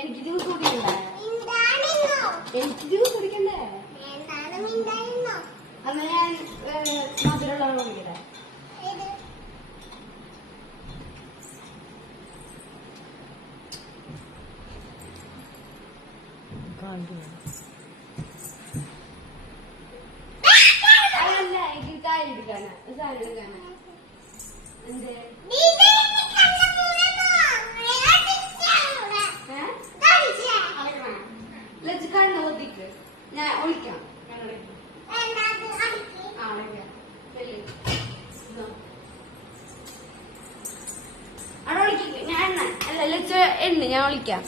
എനിക്ക് ജ്യൂസ് കുടിക്കണ്ടേ? എനിക്ക് ജ്യൂസ് കുടിക്കണ്ടേ? അന്ന് ഞാൻ മധുരമുള്ള കുടിക്കട്ടെ. അതല്ല, എനിക്ക് കാര്യം എടുക്കാനാ, സാധനം എടുക്കാനാ. എന്തേ കണ്ണ് ഒത്തിക്ക് ഞാൻ ഒളിക്കാം. അവിടെ ഒളിക്ക ഞാൻ എണ്ണ അല്ല എണ്ണ ഞാൻ ഒളിക്കാം.